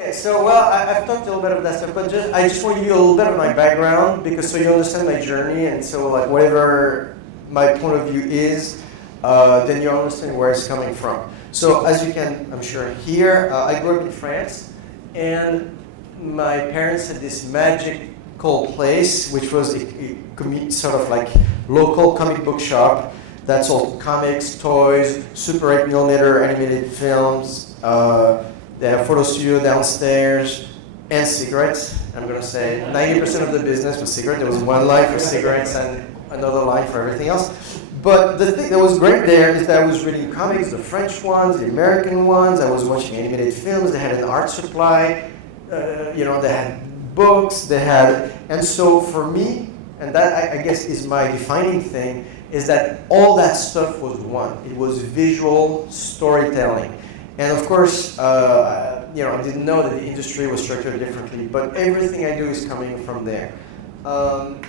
Okay, so well, I've talked a little bit of that stuff, but I just want to give you a little bit of my background because so you understand my journey, and so like whatever my point of view is, then you understand where it's coming from. So as you can, I'm sure, hear, I grew up in France, and my parents had this magical place, which was a sort of like local comic book shop that sold comics, toys, Super 8mm animated films. They have a photo studio downstairs, and cigarettes. I'm going to say 90% of the business was cigarettes. There was one line for cigarettes and another line for everything else. But the thing that was great there is that I was reading comics, the French ones, the American ones. I was watching animated films. They had an art supply. They had books. They had, and so for me, and that I guess is my defining thing, is that all that stuff was one. It was visual storytelling. And of course, I didn't know that the industry was structured differently, but everything I do is coming from there. The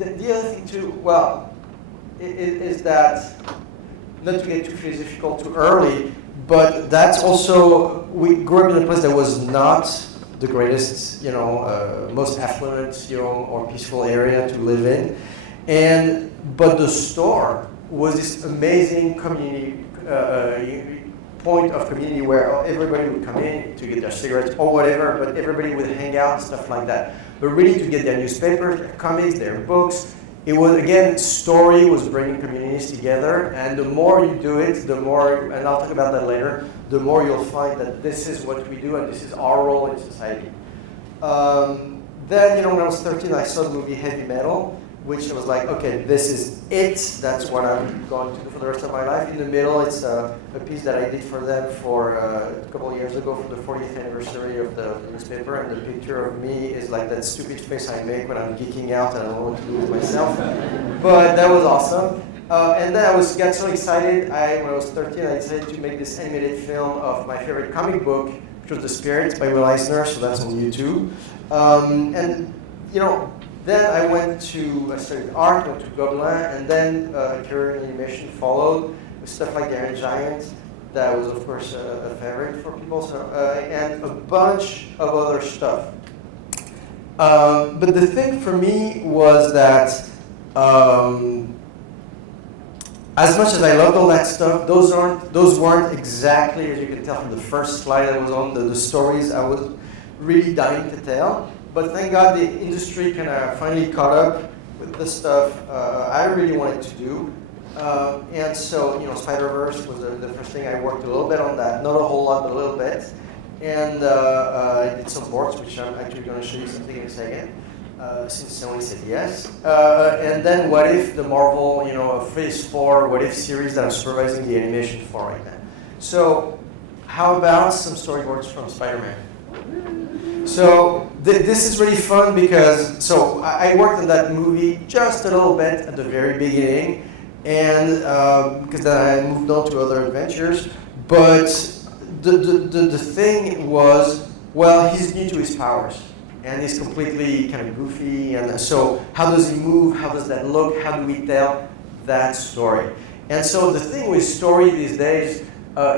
other thing too, well, is that, not to get too philosophical too early, but that's also, we grew up in a place that was not the greatest, most affluent, or peaceful area to live in. But the store was this amazing community, point of community where everybody would come in to get their cigarettes or whatever, but everybody would hang out and stuff like that. But really to get their newspapers, their comics, their books, it was, again, story was bringing communities together, and the more you do it, the more, and I'll talk about that later, the more you'll find that this is what we do and this is our role in society. Then, when I was 13, I saw the movie Heavy Metal, which was like, okay, this is it. That's what I'm going to do for the rest of my life. In the middle, it's a piece that I did for them for a couple of years ago for the 40th anniversary of the newspaper. And the picture of me is like that stupid face I make when I'm geeking out and I don't know what to do with myself. But that was awesome. And then I got so excited. When I was 13, I decided to make this animated film of my favorite comic book, which was The Spirit by Will Eisner. So that's on YouTube. Then I studied art, went to Gobelin, and then a career in animation followed with stuff like Iron Giant. That was, of course, a favorite for people, and a bunch of other stuff. But the thing for me was that as much as I loved all that stuff, those weren't exactly, as you can tell from the first slide that was on, the stories I was really dying to tell. But thank God the industry kind of finally caught up with the stuff I really wanted to do. And so, Spider-Verse was the first thing. I worked a little bit on that, not a whole lot, but a little bit. And I did some boards, which I'm actually going to show you something in a second, since somebody said yes. And then What If, the Marvel, Phase 4 What If series that I'm supervising the animation for right now. So how about some storyboards from Spider-Man? So this is really fun because, I worked on that movie just a little bit at the very beginning, and because then I moved on to other adventures. But the thing was, well, he's new to his powers, and he's completely kind of goofy, and so how does he move? How does that look? How do we tell that story? And so the thing with story these days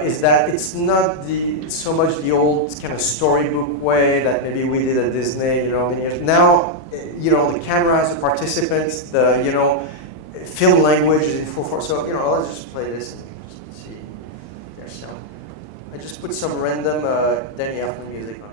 is that it's not so much the old kind of storybook way that maybe we did at Disney, many years. Now, the camera as a participant, the, film language is in full force. So, let's just play this and just see. There's some. I just put some random Danny Elfman music on.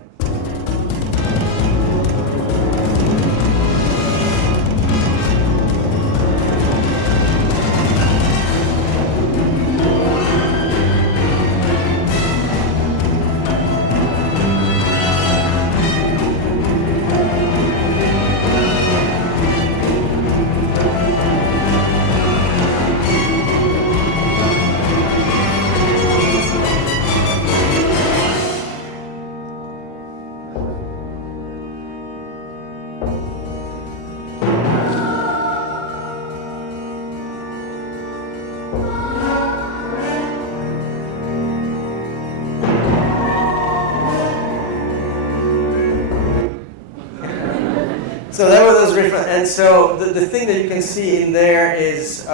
So that was really fun. And so the thing that you can see in there is,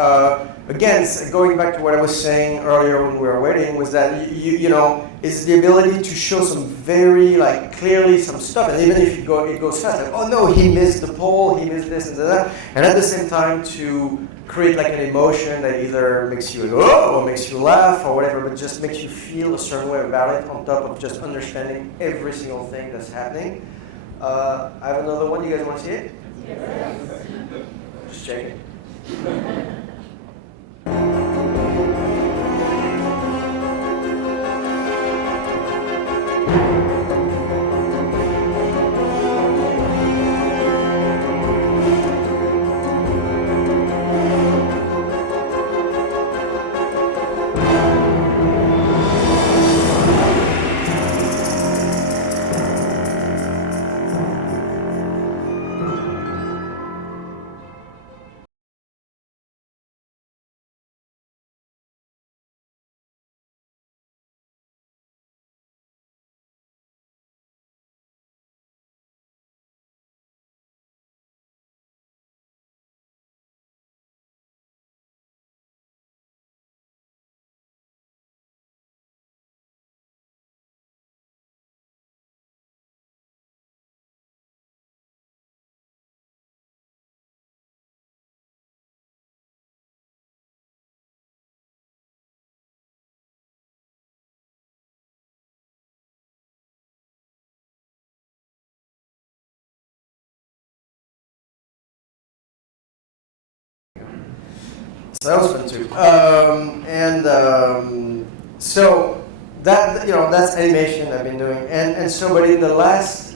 again, going back to what I was saying earlier when we were waiting, was that you know, is the ability to show some very like clearly some stuff, and even if it goes fast, like, oh no, he missed the pole, he missed this and that, and at the same time to create like an emotion that either makes you go oh, or makes you laugh or whatever, but just makes you feel a certain way about it on top of just understanding every single thing that's happening. I have another one. You guys want to see it? Yes. Just checking. So that was fun too. So that, you know, that's animation I've been doing. And so, but in the last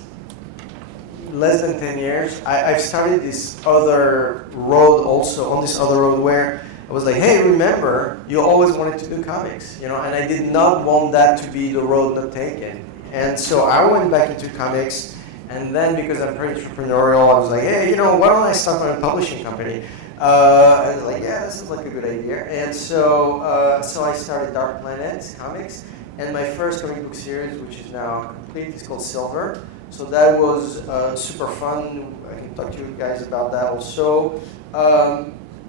less than 10 years, I've started this other road also, on this other road where I was like, hey, remember, you always wanted to do comics, you know, and I did not want that to be the road not taken. And so I went back into comics, and then because I'm pretty entrepreneurial, I was like, hey, you know, why don't I start my own publishing company? I was like, yeah, this is like a good idea. And so, so I started Dark Planet Comics, and my first comic book series, which is now complete, is called Silver. So that was super fun. I can talk to you guys about that also.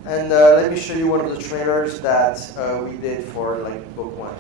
And let me show you one of the trailers that we did for like book one.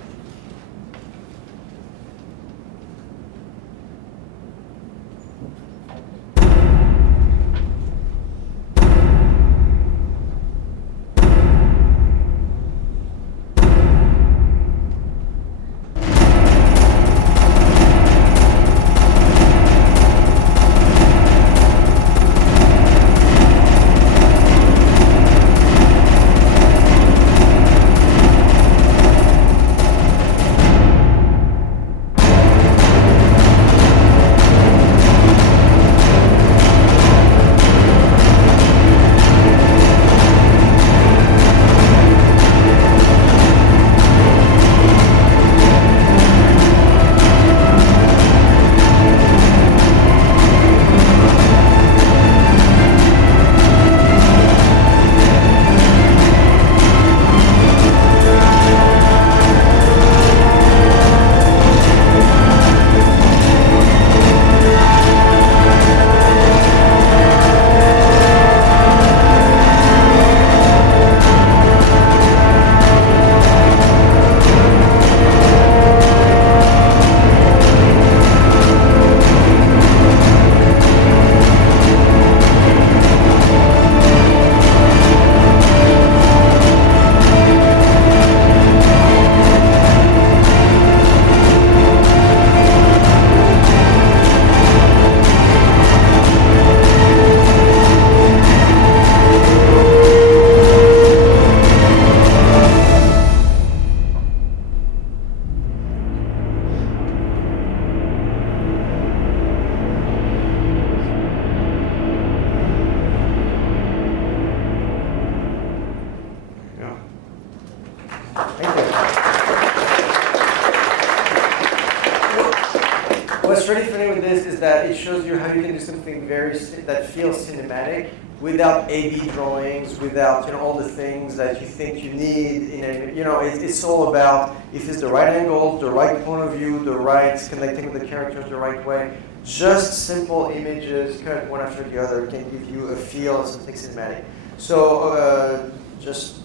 What's really funny with this is that it shows you how you can do something that feels cinematic without A/B drawings, without all the things that you think you need. It's all about if it's the right angle, the right point of view, the right connecting with the characters the right way. Just simple images, cut one after the other, can give you a feel of something cinematic. So just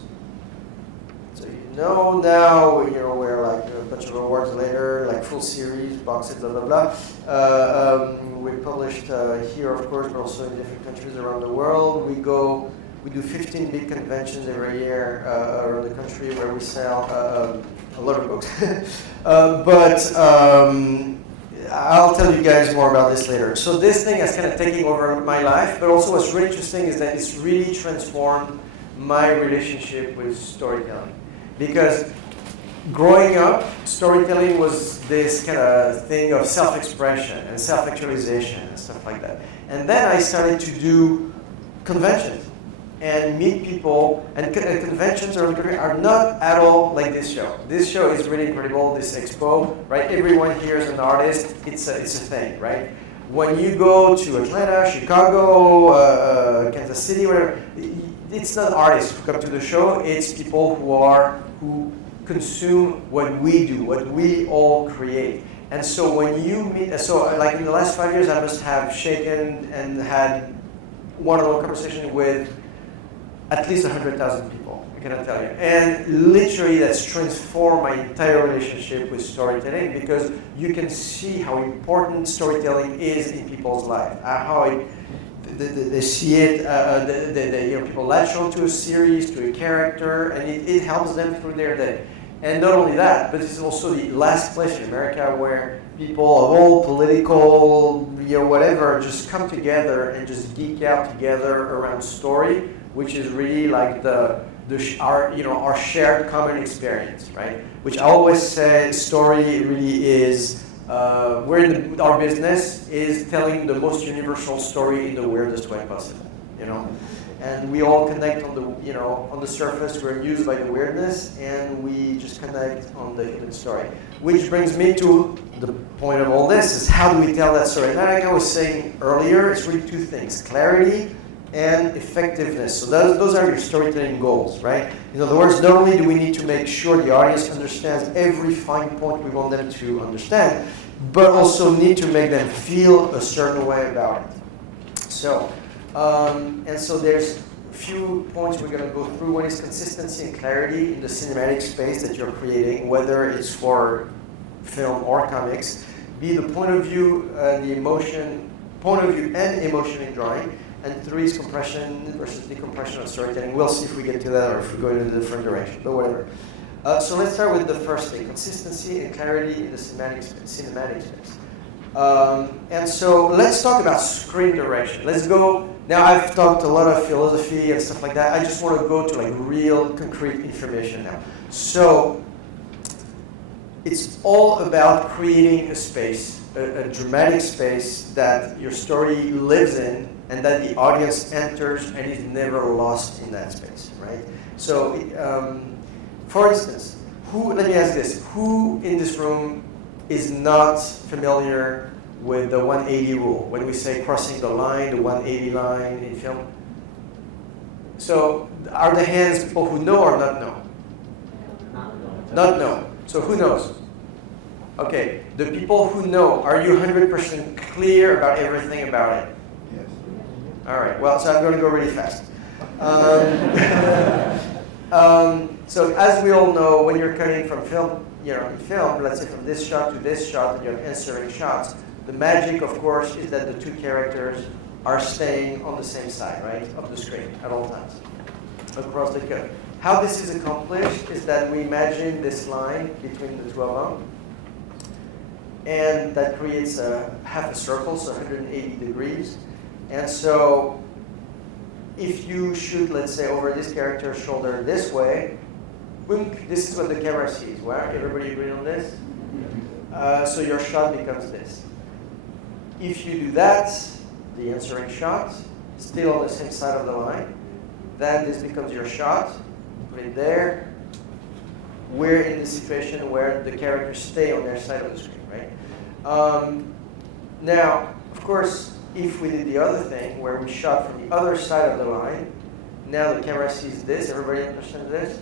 so you know now, we're like a bunch of awards later, like full series, boxes, blah, blah, blah. We published here, of course, but also in different countries around the world. We do 15 big conventions every year around the country where we sell a lot of books. I'll tell you guys more about this later. So this thing is kind of taking over my life, but also what's really interesting is that it's really transformed my relationship with storytelling. Because growing up, storytelling was this kind of thing of self-expression and self-actualization and stuff like that. And then I started to do conventions and meet people, and conventions are not at all like this show. This show is really incredible, this Expo, right? Everyone here is an artist, it's a thing, right? When you go to Atlanta, Chicago, Kansas City, whatever, it's not artists who come to the show, it's people who consume what we do, what we all create. And so when you meet, like in the last 5 years, I must have shaken and had one-on-one conversation with at least 100,000 people, I cannot tell you. And literally that's transformed my entire relationship with storytelling, because you can see how important storytelling is in people's life, how they see it, people latch onto a series, to a character, and it helps them through their day. And not only that, but it's also the last place in America where people of all political, whatever, just come together and just geek out together around story, which is really like our shared common experience, right? Which I always say, story really is, our business is telling the most universal story in the weirdest way possible, And we all connect on the surface. We're amused by the weirdness, and we just connect on the human story. Which brings me to the point of all this: is how do we tell that story? And like I was saying earlier, it's really two things: clarity and effectiveness. So those are your storytelling goals, right? In other words, not only do we need to make sure the audience understands every fine point we want them to understand, but also need to make them feel a certain way about it. So, and so there's a few points we're going to go through. One is consistency and clarity in the cinematic space that you're creating, whether it's for film or comics. Be the point of view, the emotion, point of view and emotion in drawing. And 3 is compression versus decompression of storytelling. We'll see if we get to that or if we go in a different direction, but whatever. So let's start with the first thing: consistency and clarity in the cinematic space. And so let's talk about screen direction. Let's go. Now I've talked a lot of philosophy and stuff like that. I just want to go to like real concrete information now. So it's all about creating a space, a dramatic space that your story lives in, and that the audience enters and is never lost in that space, right? So, for instance, let me ask this: who in this room is not familiar with the 180 rule? When we say crossing the line, the 180 line in film. So, are the hands people who know or not know? Not know. So who knows? Okay, the people who know, are you 100% clear about everything about it? Yes. All right, well, so I'm going to go really fast. So as we all know, when you're cutting from film, let's say from this shot to this shot, and you're inserting shots, the magic, of course, is that the two characters are staying on the same side, right, of the screen at all times, across the cut. How this is accomplished is that we imagine this line between the two of them, and that creates half a circle, so 180 degrees. And so if you shoot, let's say, over this character's shoulder this way, boom, this is what the camera sees. Wow, everybody agree on this? So your shot becomes this. If you do that, the answering shot, still on the same side of the line, then this becomes your shot. Put it there. We're in the situation where the characters stay on their side of the screen, right? Now, of course, if we did the other thing, where we shot from the other side of the line, now the camera sees this, everybody understands this?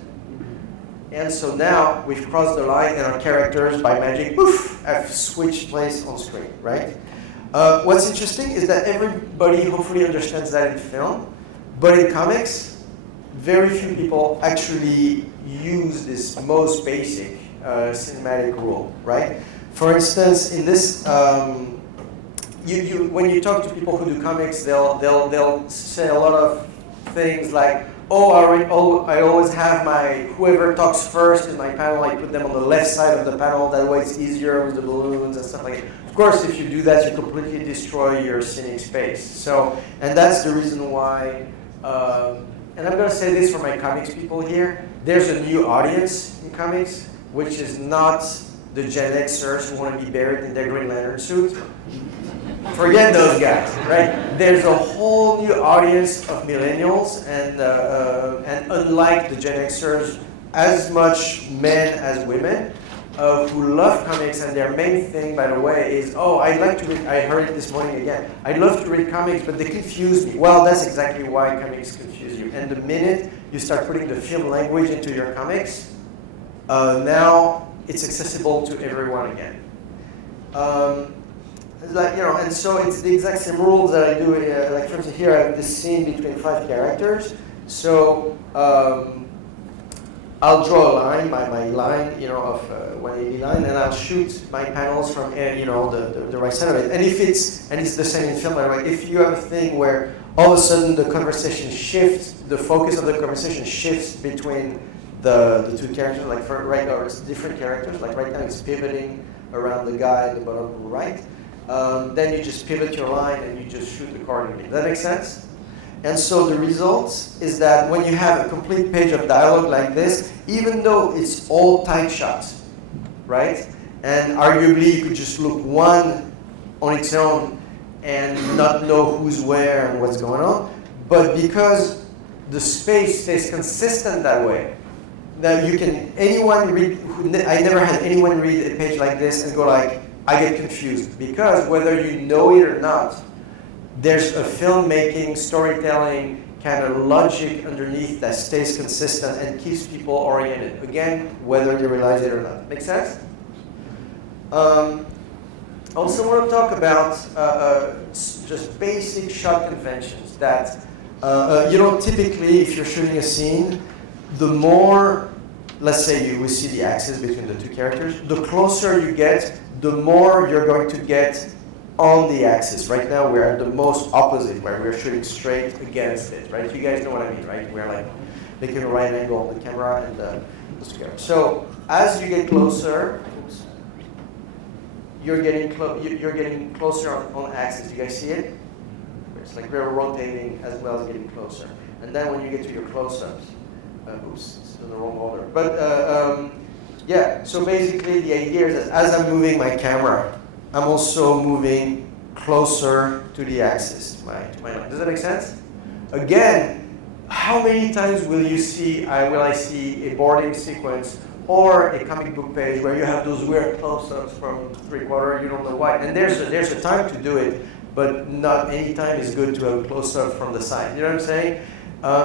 And so now we've crossed the line and our characters, by magic, poof, have switched place on screen, right? What's interesting is that everybody hopefully understands that in film, but in comics, very few people actually use this most basic cinematic rule, right? For instance, in this, when you talk to people who do comics, they'll say a lot of things like, oh, I always have my, whoever talks first in my panel, I put them on the left side of the panel, that way it's easier with the balloons and stuff like that. Of course, if you do that, you completely destroy your scenic space. So, and that's the reason why, and I'm going to say this for my comics people here, there's a new audience in comics, which is not the Gen Xers who want to be buried in their Green Lantern suit. Forget those guys, right? There's a whole new audience of millennials, and unlike the Gen Xers, as much men as women, who love comics, and their main thing, by the way, is, oh, I'd like to read, I heard it this morning again, I'd love to read comics, but they confuse me. Well, that's exactly why comics confuse you. And the minute you start putting the film language into your comics, now it's accessible to everyone again. Like, you know, and so it's the exact same rules that I do. Like, for instance, here I have this scene between 5 characters. So I'll draw a line, my line, you know, of 180 line, and I'll shoot my panels from, you know, the right side of it. And if it's the same in film, right? If you have a thing where all of a sudden the conversation shifts, the focus of the conversation shifts between the two characters, like for right now it's different characters. Like right now it's pivoting around the guy at the bottom right. Then you just pivot your line and you just shoot accordingly. Does that make sense? And so the result is that when you have a complete page of dialogue like this, even though it's all tight shots, right? And arguably you could just look one on its own and not know who's where and what's going on, but because the space stays consistent that way, that you can, anyone read, I never had anyone read a page like this and go like, I get confused, because whether you know it or not, there's a filmmaking, storytelling kind of logic underneath that stays consistent and keeps people oriented. Again, whether they realize it or not. Make sense? Also want to talk about just basic shot conventions that, you know, typically if you're shooting a scene, the more, let's say we see the axis between the two characters, the closer you get, the more you're going to get on the axis. Right now we're at the most opposite, where we're shooting straight against it, right? You guys know what I mean, right? We're like making a right angle on the camera and so as you get closer, you're getting closer on axis. You guys see it? It's like we're rotating as well as getting closer. And then when you get to your close-ups, oops, it's in the wrong order. But yeah, so basically the idea is that as I'm moving my camera, I'm also moving closer to the axis, to my line. Does that make sense? Again, how many times will I see a boarding sequence or a comic book page where you have those weird close-ups from 3/4, you don't know why. And there's a time to do it, but not any time is good to have a close-up from the side. You know what I'm saying?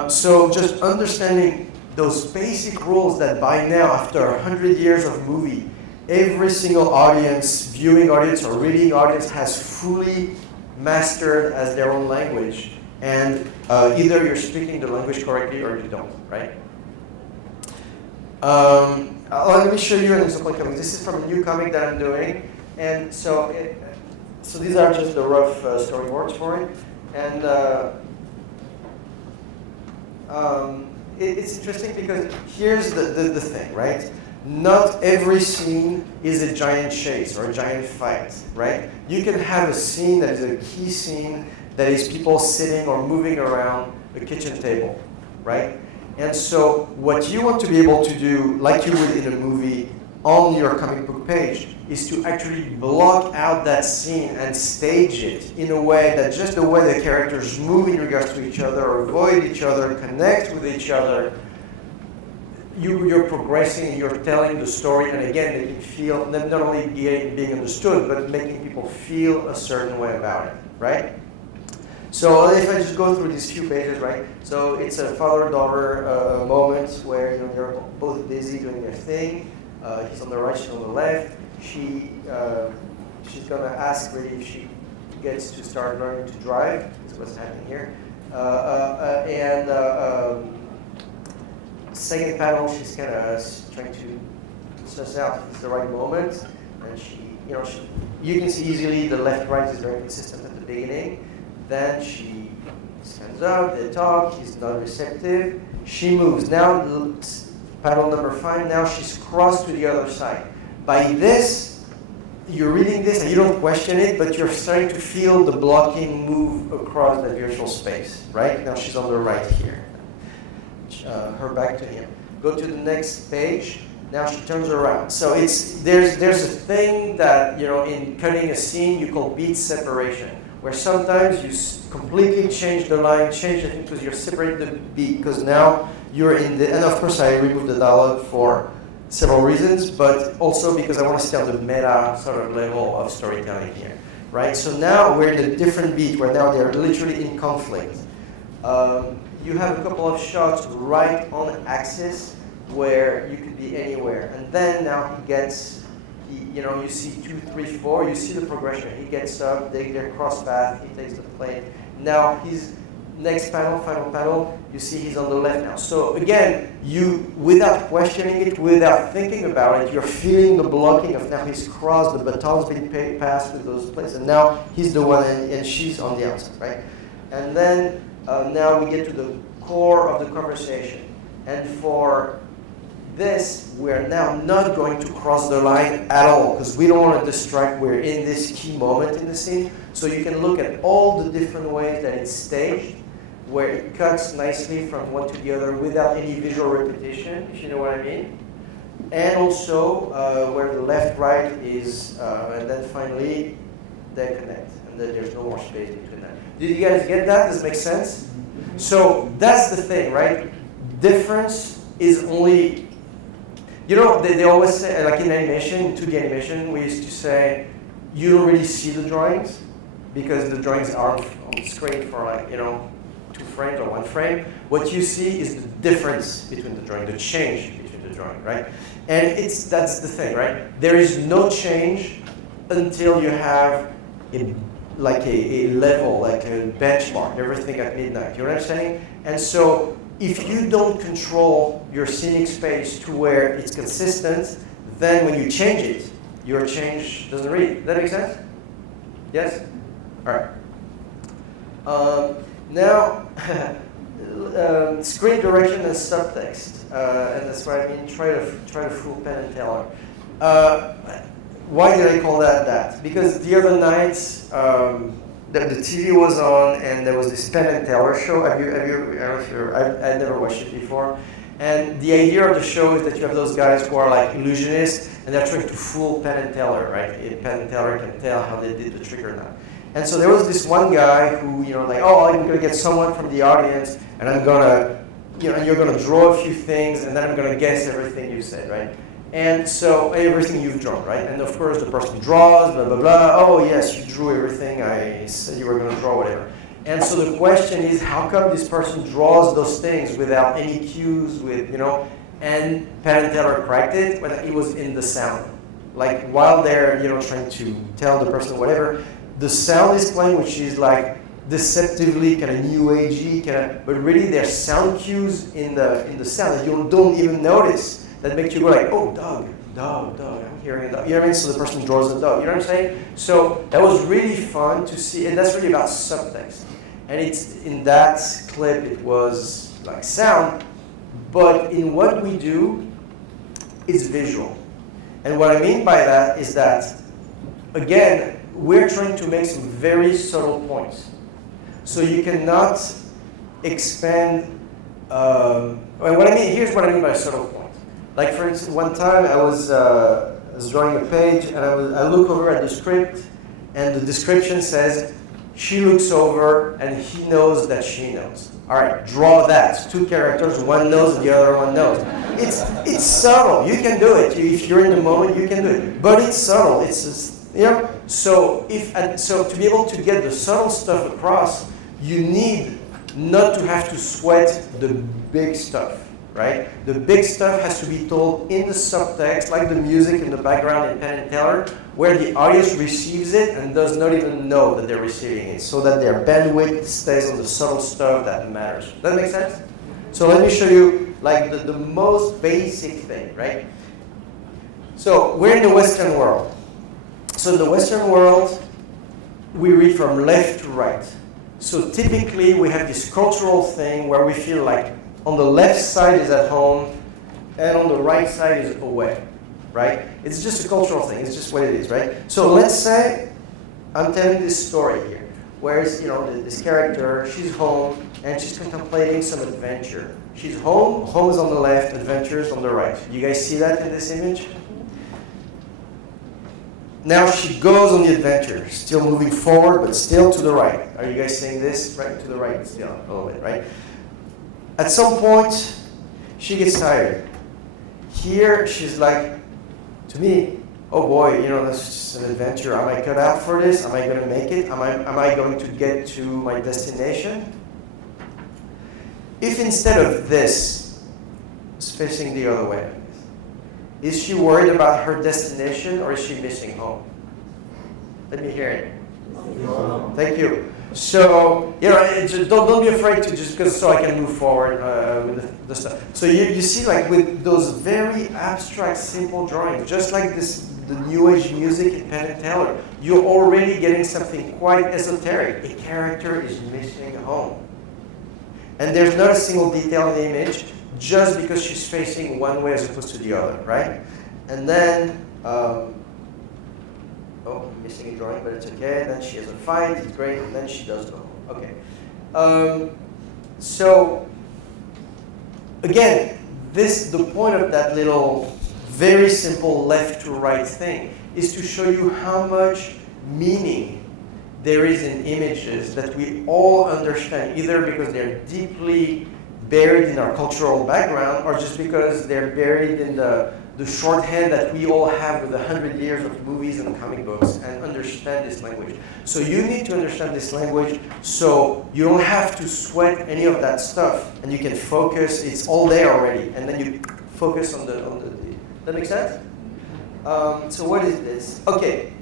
So just understanding those basic rules that by now, after 100 years of movie, every single audience, viewing audience or reading audience has fully mastered as their own language. And either you're speaking the language correctly or you don't, right? Let me show you an example comic. This is from a new comic that I'm doing. And so these are just the rough storyboards for it. And it's interesting because here's the thing, right? Not every scene is a giant chase or a giant fight, right? You can have a scene that is a key scene that is people sitting or moving around a kitchen table, right? And so what you want to be able to do, like you would in a movie on your comic book page, is to actually block out that scene and stage it in a way that just the way the characters move in regards to each other, avoid each other, connect with each other, you're progressing, you're telling the story, and again, they can feel, not only being understood, but making people feel a certain way about it, right? So if I just go through these few pages, right? So it's a father-daughter moment where they're both busy doing their thing. He's on the right, she's on the left. She's gonna ask really if she gets to start learning to drive. That's what's happening here. Second panel, she's kind of trying to suss out if it's the right moment, and you can see easily the left-right is very consistent at the beginning. Then she stands up, they talk, he's not receptive. She moves. Now, panel number 5, now she's crossed to the other side. By this, you're reading this and you don't question it, but you're starting to feel the blocking move across the virtual space, right? Now she's on the right here. Her back to him. Go to the next page. Now she turns around. So there's a thing that, in cutting a scene you call beat separation, where sometimes you completely change the line, change it because you're separating the beat, because now you're in the, and of course I removed the dialogue for several reasons, but also because I want to stay on the meta sort of level of storytelling here, right? So now we're in a different beat where now they're literally in conflict. You have a couple of shots right on axis where you could be anywhere, and then now you see 2, 3, 4, you see the progression. He gets up, they're cross path, he takes the plane. Now his next panel, final panel, you see he's on the left now. So again, you, without questioning it, without thinking about it, you're feeling the blocking of now he's crossed, the baton's been passed to those places, and now he's the one and she's on the outside, right? And then now we get to the core of the conversation. And for this, we're now not going to cross the line at all, because we don't want to distract. We're in this key moment in the scene. So you can look at all the different ways that it's staged, where it cuts nicely from one to the other without any visual repetition, if you know what I mean. And also where the left, right is, and then finally they connect, and then there's no more space between that. Did you guys get that? Does it make sense? So that's the thing, right? Difference is only, they always say, like in animation, 2D animation, we used to say, you don't really see the drawings because the drawings are on the screen for 2 frames or 1 frame. What you see is the difference between the drawing, the change between the drawing, right? And that's the thing, right? There is no change until you have a level, like a benchmark, everything at midnight. You know what I'm saying? And so if you don't control your scenic space to where it's consistent, then when you change it, your change doesn't read. Does that make sense? Yes? All right. Now, screen direction and subtext, and that's what I mean. Try to fool Penn and Teller. Why did I call that? Because the other night the TV was on, and there was this Penn and Teller show. I don't know if I've never watched it before. And the idea of the show is that you have those guys who are like illusionists, and they're trying to fool Penn and Teller, right? Penn and Teller can tell how they did the trick or not. And so there was this one guy who, I'm going to get someone from the audience, and I'm going to, and you're going to draw a few things, and then I'm going to guess everything you said, right? And so everything you've drawn, right? And of course the person draws, blah, blah, blah. Oh yes, you drew everything I said you were going to draw, whatever. And so the question is, how come this person draws those things without any cues, and Penn and Teller cracked it when it was in the sound. Like while they're, trying to tell the person whatever, the sound is playing, which is like deceptively kind of new agey, but really there's sound cues in the sound that you don't even notice. That makes you go like, oh, dog, I'm hearing a dog. You know what I mean? So the person draws a dog. You know what I'm saying? So that was really fun to see, and that's really about subtext. And it's in that clip, it was like sound, but in what we do, it's visual. And what I mean by that is that, again, we're trying to make some very subtle points. So you cannot expand, here's what I mean by subtle point. Like for instance, one time I was drawing a page, and I look over at the script, and the description says, she looks over and he knows that she knows. All right, draw that. 2 characters, one knows and the other one knows. It's subtle. You can do it. If you're in the moment, you can do it. But it's subtle. It's just, So to be able to get the subtle stuff across, you need not to have to sweat the big stuff, right? The big stuff has to be told in the subtext, like the music in the background in Penn and Teller, where the audience receives it and does not even know that they're receiving it, so that their bandwidth stays on the subtle stuff that matters. Does that make sense? So let me show you like the most basic thing, right? So we're in the Western world. So in the Western world, we read from left to right. So typically we have this cultural thing where we feel like on the left side is at home and on the right side is away, right? It's just a cultural thing, it's just what it is, right? So let's say I'm telling this story here, where this character, she's home and she's contemplating some adventure. She's home is on the left, adventure is on the right. You guys see that in this image? Now she goes on the adventure, still moving forward, but still to the right. Are you guys seeing this? Right to the right, still a little bit, right? At some point, she gets tired. Here, she's like, to me, oh boy, that's just an adventure. Am I cut out for this? Am I going to make it? Am I going to get to my destination? If instead of this, it's facing the other way, is she worried about her destination or is she missing home? Let me hear it. Thank you. So, don't be afraid to just because so I can move forward with the stuff. So you see, like with those very abstract, simple drawings, just like the New Age music in Penn and Teller, you're already getting something quite esoteric. A character is missing home. And there's not a single detail in the image, just because she's facing one way as opposed to the other, right? And then, I'm missing a drawing, but it's okay. Then she has a fight, it's great, and then she does go home. Okay. So, again, the point of that little, very simple left to right thing is to show you how much meaning there is in images that we all understand, either because they're deeply buried in our cultural background, or just because they're buried in the shorthand that we all have with 100 years of movies and comic books and understand this language. So you need to understand this language so you don't have to sweat any of that stuff and you can focus, it's all there already, and then you focus on the that make sense? So what is this? Okay,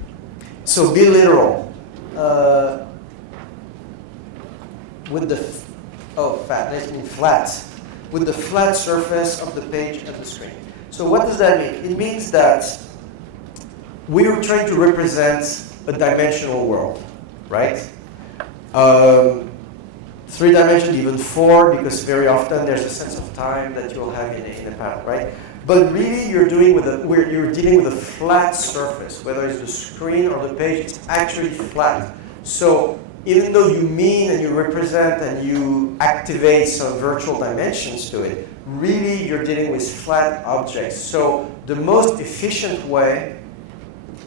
so be literal. With the flat, with the flat surface of the page and the screen. So what does that mean? It means that we are trying to represent a dimensional world, right? 3 dimensions, even 4, because very often there's a sense of time that you'll have in a panel, right? But really, you're dealing with a flat surface, whether it's the screen or the page. It's actually flat. So even though you mean and you represent and you activate some virtual dimensions to it, really you're dealing with flat objects. So the most efficient way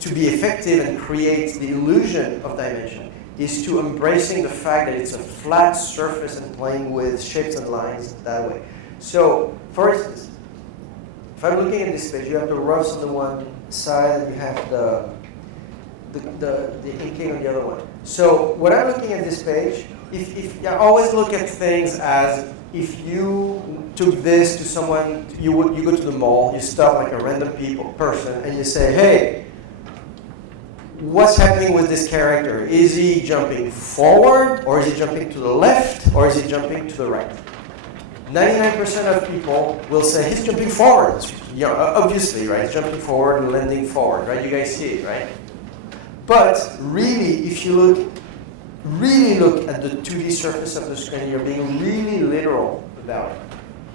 to be effective and create the illusion of dimension is to embracing the fact that it's a flat surface and playing with shapes and lines that way. So, for instance, if I'm looking at this page, you have the roughs on the one side and you have the inking on the other one. So when I'm looking at this page, if I always look at things as if you took this to someone, you go to the mall, you stop like a random person, and you say, hey, what's happening with this character? Is he jumping forward, or is he jumping to the left, or is he jumping to the right? 99% of people will say he's jumping forward. Obviously, right? Jumping forward, landing forward, right? You guys see it, right? But really, if you really look at the 2D surface of the screen, you're being really literal about it.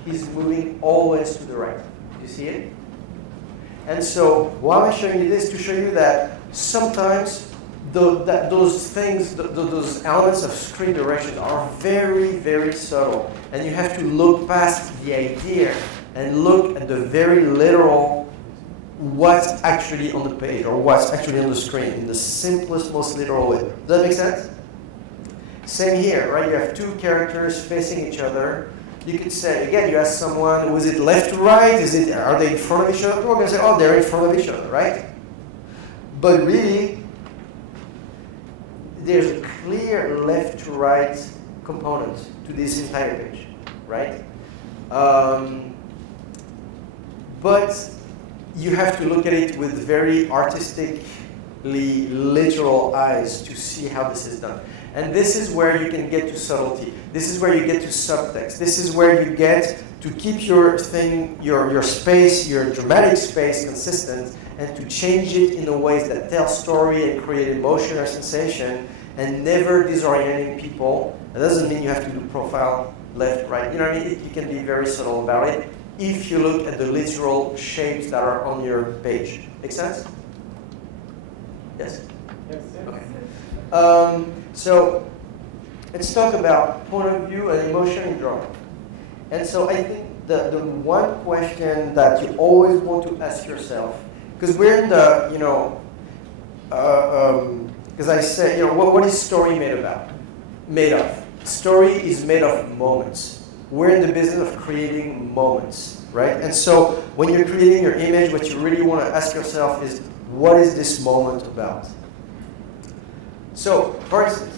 He's moving always to the right. Do you see it? And so, why am I showing you this? To show you that sometimes those things, those elements of screen direction are very, very subtle. And you have to look past the idea and look at the very literal what's actually on the page or what's actually on the screen in the simplest, most literal way. Does that make sense? Same here, right? You have 2 characters facing each other. You could say, again, you ask someone, was it left to right? Are they in front of each other? We're going to say, oh, they're in front of each other, right? But really, there's a clear left to right component to this entire page, right? But you have to look at it with very artistically literal eyes to see how this is done. And this is where you can get to subtlety. This is where you get to subtext. This is where you get to keep your thing, your space, your dramatic space consistent, and to change it in a ways that tell story and create emotion or sensation, and never disorienting people. That doesn't mean you have to do profile left, right. You know what I mean? You can be very subtle about it if you look at the literal shapes that are on your page. Make sense? Yes? Yes. Okay. So let's talk about point of view and emotion in drawing. And so I think the one question that you always want to ask yourself, because we're in the, because I say, what is story made of? Story is made of moments. We're in the business of creating moments, right? And so when you're creating your image, what you really want to ask yourself is, what is this moment about? So, for instance,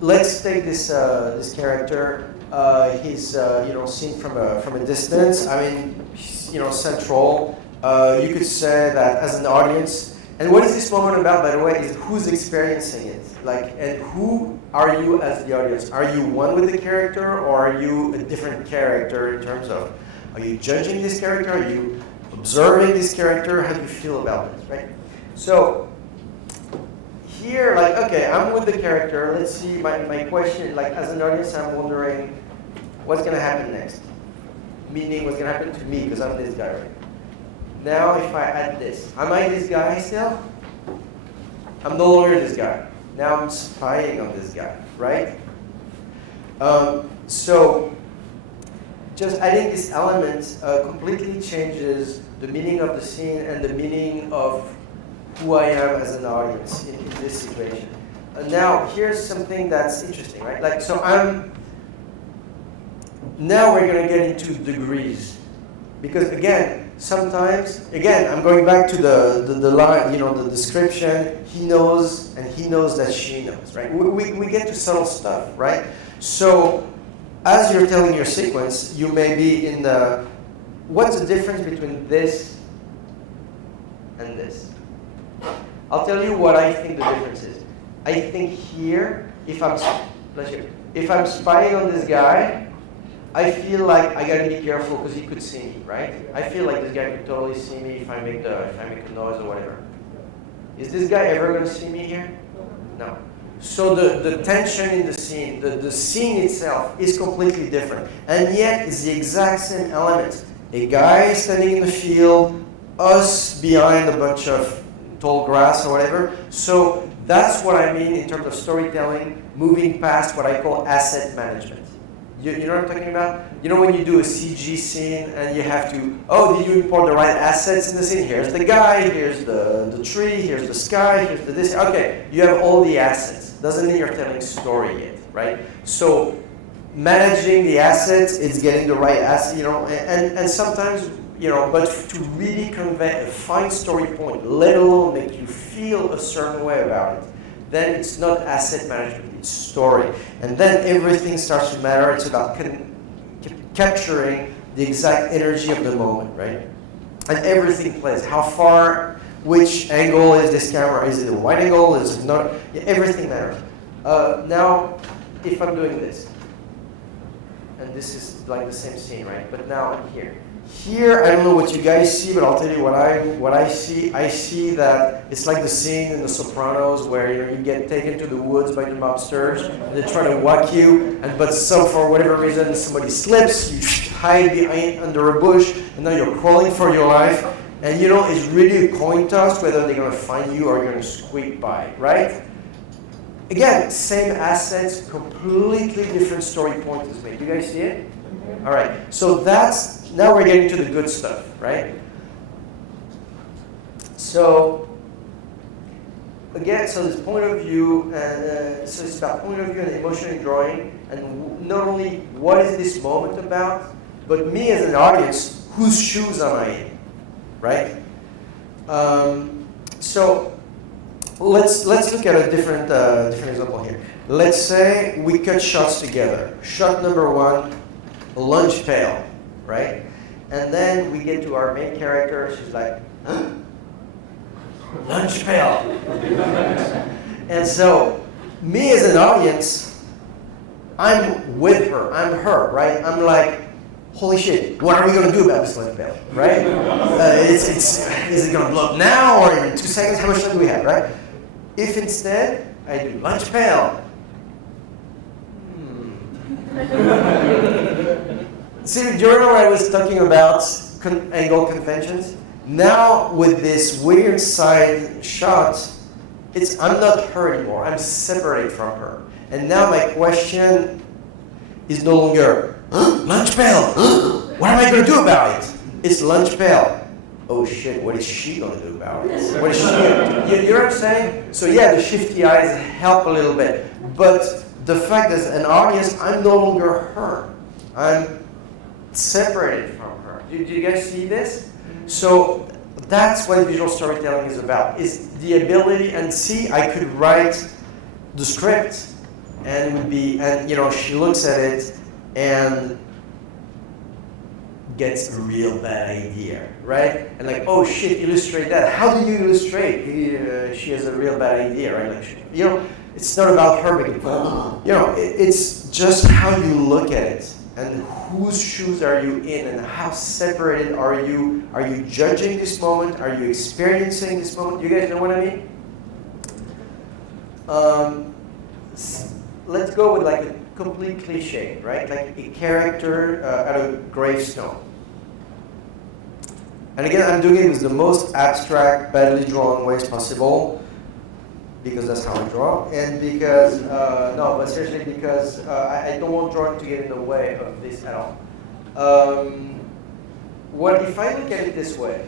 let's take this character. He's seen from a distance. I mean, central. You could say that as an audience. And what is this moment about, by the way, is who's experiencing it. And who are you as the audience? Are you one with the character, or are you a different character in terms of, are you judging this character? Are you observing this character? How do you feel about this, right? So here, okay, I'm with the character. Let's see, my question, as an audience, I'm wondering, what's going to happen next? Meaning, what's going to happen to me, because I'm this guy, right? Now, if I add this, am I this guy still? I'm no longer this guy. Now I'm spying on this guy, right? So just adding this element completely changes the meaning of the scene and the meaning of who I am as an audience in this situation. Now, here's something that's interesting, right? Now we're going to get into degrees. Because again, sometimes, I'm going back to the line, the description, he knows, and he knows that she knows, right? We get to subtle stuff, right? So as you're telling your sequence, you may be in what's the difference between this and this? I'll tell you what I think the difference is. I think here, if I'm spying on this guy, I feel like I gotta be careful because he could see me, right? I feel like this guy could totally see me if I make a noise or whatever. Is this guy ever gonna see me here? No. So the tension in the scene, the scene itself is completely different. And yet it's the exact same element. A guy standing in the field, us behind a bunch of tall grass or whatever. So that's what I mean in terms of storytelling, moving past what I call asset management. You know what I'm talking about? You know when you do a CG scene and you have to, did you import the right assets in the scene? Here's the guy, here's the tree, here's the sky, here's this. Okay, you have all the assets. Doesn't mean you're telling story yet, right? So managing the assets is getting the right asset, and sometimes, but to really convey a fine story point, let alone make you feel a certain way about it, then it's not asset management, it's story. And then everything starts to matter. It's about capturing the exact energy of the moment, right? And everything plays. How far, which angle is this camera? Is it a wide angle? Is it not? Everything matters. Now, if I'm doing this, and this is like the same scene, right? But now I'm here. Here, I don't know what you guys see, but I'll tell you what I see. I see that it's like the scene in The Sopranos where you get taken to the woods by the mobsters, and they try to whack you, but for whatever reason somebody slips, you hide behind under a bush, and now you're crawling for your life, and it's really a coin toss whether they're going to find you or you're going to squeak by, right? Again, same assets, completely different story point is made. You guys see it? All right. So now we're getting to the good stuff, right? So again, so this point of view, so it's about point of view and emotion in drawing, and not only what is this moment about, but me as an audience, whose shoes am I in, right? So let's look at a different example here. Let's say we cut shots together. Shot number one, lunch pail, right? And then we get to our main character. She's like, huh? Lunch pail. And so, me as an audience, I'm with her. I'm her, right? I'm like, holy shit, what are we going to do about this lunch pail, right? Is it going to blow up now or in 2 seconds? How much time do we have, right? If instead I do lunch pail. See, do you remember I was talking about angle conventions? Now with this weird side shot, I'm not her anymore. I'm separated from her. And now my question is no longer, lunch pail. What am I going to do about it? It's lunch pail. Oh shit, what is she going to do about it? What is she going to do? You know what I'm saying? So yeah, the shifty eyes help a little bit. But the fact that as an audience, I'm no longer her. I'm separated from her. Do you guys see this? So that's what visual storytelling is about, is the ability, and see, I could write the script and it would be, and you know, she looks at it and gets a real bad idea, right? And like, oh shit, illustrate that. How do you illustrate? She has a real bad idea, right? Like, you know, it's not about her making fun. You know, it's just how you look at it and whose shoes are you in and how separated are you? Are you judging this moment? Are you experiencing this moment? You guys know what I mean? Let's go with like a complete cliche, right? Like a character at a gravestone. And again, I'm doing it with the most abstract, badly drawn ways possible, because that's how I draw, and because, no, but seriously, because I don't want drawing to get in the way of this at all. What if I look at it this way?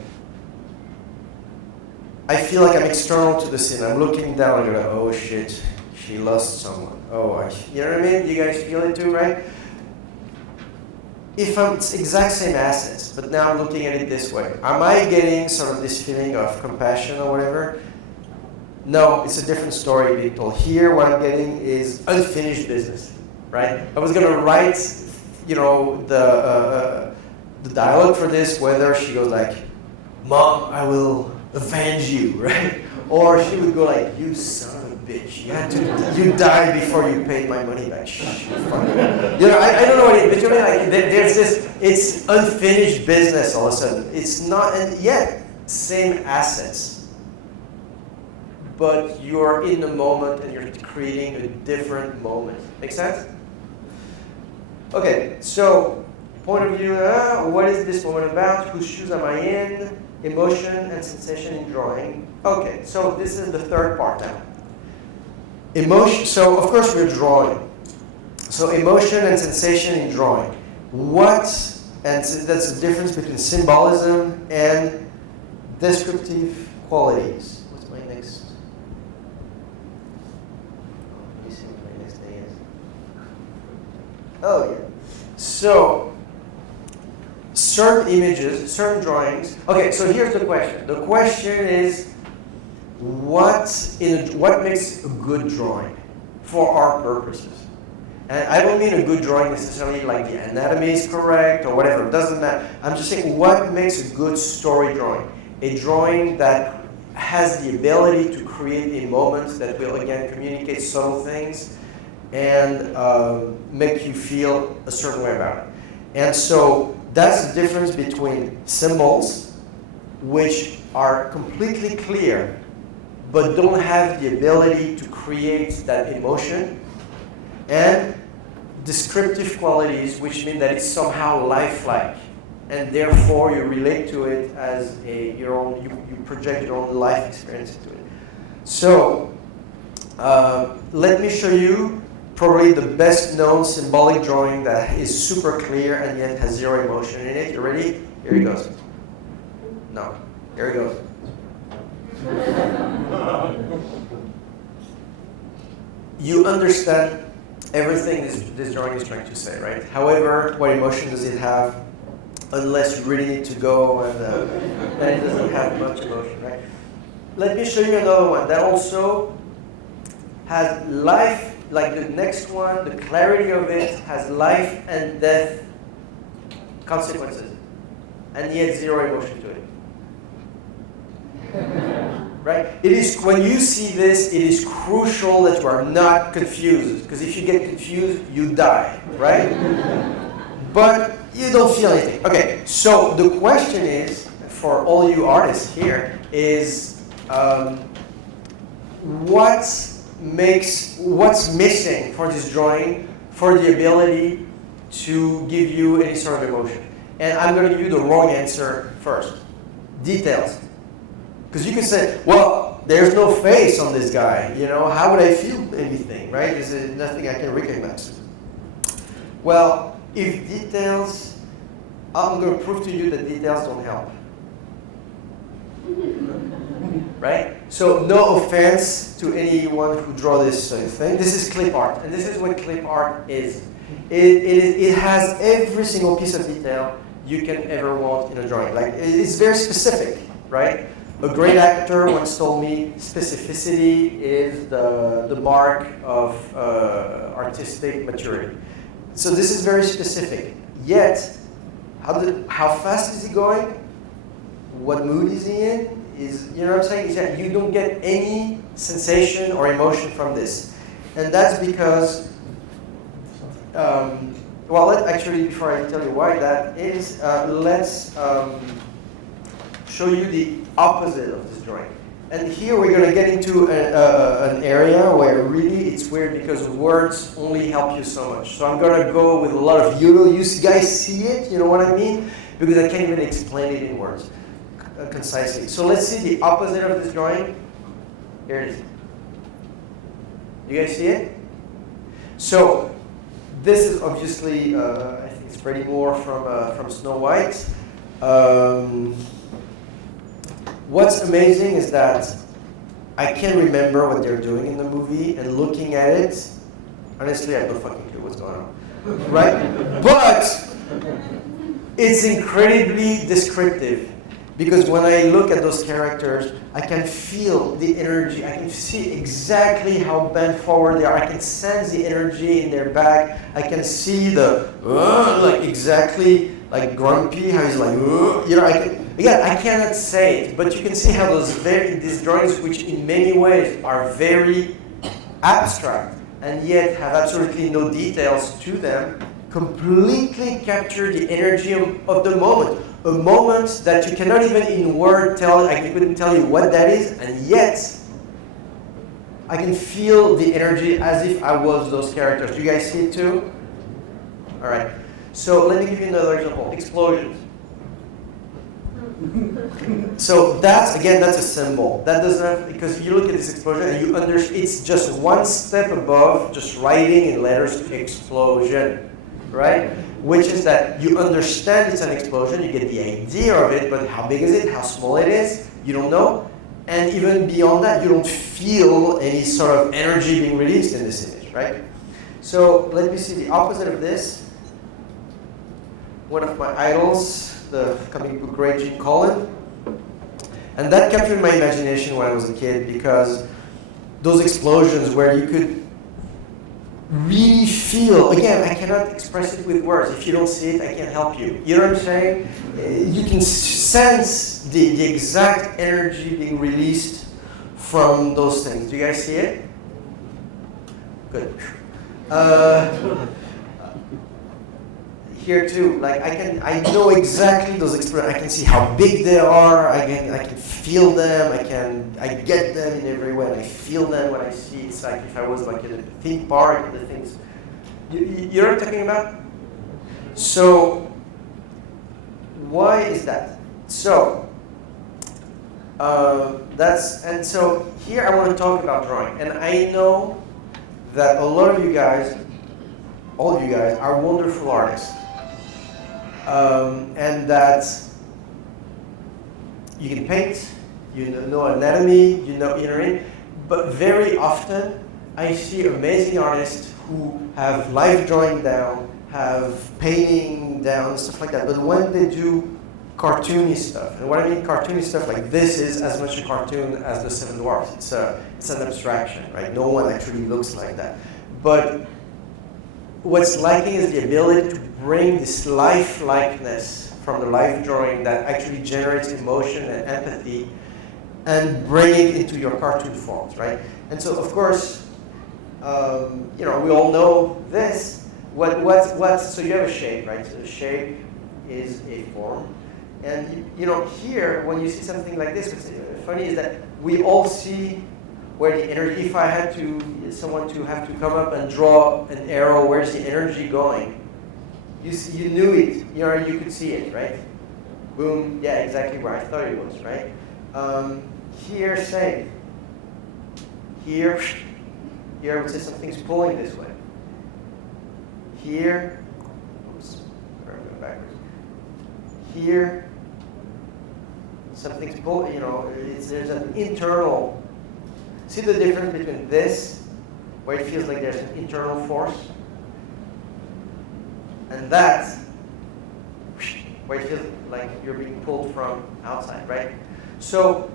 I feel like I'm external to the scene. I'm looking down and go, oh shit, she lost someone. Oh, you know what I mean? You guys feel it too, right? If it's exact same assets, but now I'm looking at it this way, am I getting sort of this feeling of compassion or whatever? No, it's a different story being told. Here, what I'm getting is unfinished business, right? I was gonna write, you know, the dialogue for this, whether she goes like, "Mom, I will avenge you," right? Or she would go like, "You son of a bitch, you died before you paid my money back." You know, I don't know what it is, but you know, like, there's this, it's unfinished business all of a sudden. It's not, and yet, same assets. But you're in the moment and you're creating a different moment. Make sense? Okay, so point of view, what is this moment about? Whose shoes am I in? Emotion and sensation in drawing. Okay, so this is the third part now. Emotion, so of course we're drawing. So emotion and sensation in drawing. What, and that's the difference between symbolism and descriptive qualities. Oh yeah. So certain images, certain drawings. Okay, so here's the question. The question is, what makes a good drawing for our purposes? And I don't mean a good drawing necessarily like the anatomy is correct or whatever. It doesn't matter. I'm just saying what makes a good story drawing. A drawing that has the ability to create a moment that will again communicate subtle things and make you feel a certain way about it. And so that's the difference between symbols, which are completely clear, but don't have the ability to create that emotion, and descriptive qualities, which mean that it's somehow lifelike, and therefore you relate to it as your own, you project your own life experience into it. So let me show you probably the best known symbolic drawing that is super clear and yet has zero emotion in it. You ready? Here he goes. No. Here he goes. You understand everything this drawing is trying to say, right? However, what emotion does it have? Unless you really need to go and then it doesn't have much emotion, right? let me show you another one that also has life, like the next one, the clarity of it has life and death consequences, and yet zero emotion to it. Right? It is, when you see this, it is crucial that you are not confused, because if you get confused, you die, right? But you don't feel anything. Okay, so the question is, for all you artists here, is what's missing for this drawing for the ability to give you any sort of emotion? And I'm going to give you the wrong answer first. Details. Because you can say, well, there's no face on this guy. You know, how would I feel anything, right? Is there nothing I can recognize? Well, if details, I'm going to prove to you that details don't help. Right? So no offense to anyone who draw this thing. This is clip art, and this is what clip art is. It has every single piece of detail you can ever want in a drawing. Like, it's very specific, right? A great actor once told me specificity is the mark of artistic maturity. So this is very specific. Yet, how fast is he going? What mood is he in? You know what I'm saying? Is that you don't get any sensation or emotion from this. And that's because, actually, before I tell you why that is, let's show you the opposite of this drawing. And here we're going to get into an area where really it's weird because words only help you so much. So I'm going to go with a lot of you guys see it, you know what I mean? Because I can't even explain it in words concisely. So let's see the opposite of this drawing. Here it is. You guys see it? So this is obviously, I think it's Freddie Moore from Snow White. What's amazing is that I can't remember what they're doing in the movie, and looking at it, honestly, I have no fucking clue what's going on, right? But it's incredibly descriptive, because when I look at those characters, I can feel the energy. I can see exactly how bent forward they are. I can sense the energy in their back. I can see the like exactly like grumpy, how he's like, you know, I cannot say it, but you can see how these drawings, which in many ways are very abstract and yet have absolutely no details to them, completely capture the energy of the moment. A moment that you cannot even in word tell, I couldn't tell you what that is, and yet I can feel the energy as if I was those characters. Do you guys see it too? All right. So let me give you another example. Explosions. So that's a symbol. That does not, because you look at this explosion and you understand it's just one step above just writing in letters explosion, right? Which is that you understand it's an explosion, you get the idea of it, but how big is it, how small it is, you don't know. And even beyond that, you don't feel any sort of energy being released in this image, right? So let me see the opposite of this. One of my idols, the comic book great Gene Colan. And that captured my imagination when I was a kid, because those explosions where you could really feel, again, I cannot express it with words. If you don't see it, I can't help you. You know what I'm saying? You can sense the exact energy being released from those things. Do you guys see it? Good. Here too, like I know exactly those explosions. I can see how big they are. I can feel them. I get them in every way. I feel them when I see. It's like if I was like in a theme park. The things. You know what I'm talking about? So why is that? So so here I want to talk about drawing, and I know that a lot of you guys, all of you guys, are wonderful artists. And that you can paint, you know anatomy, you know what I mean? But very often I see amazing artists who have life drawing down, have painting down, stuff like that. But when they do cartoony stuff. And what I mean cartoony stuff, like this is as much a cartoon as the Seven Dwarfs. It's an abstraction, right? No one actually looks like that. But what's lacking is the ability to bring this lifelikeness from the life drawing that actually generates emotion and empathy and bring it into your cartoon forms, right? And so, of course, you know, we all know this. So you have a shape, right? So the shape is a form. And, you know, here, when you see something like this, what's funny is that we all see where the energy, if I had someone to have to come up and draw an arrow, where's the energy going? You knew it, you know, you could see it, right? Boom, yeah, exactly where I thought it was, right? Here, same. Here I would say something's pulling this way. Here, oops, sorry, I'm going backwards. Here, something's pulling, you know, there's an internal. See the difference between this, where it feels like there's an internal force, and that, where it feels like you're being pulled from outside, right? So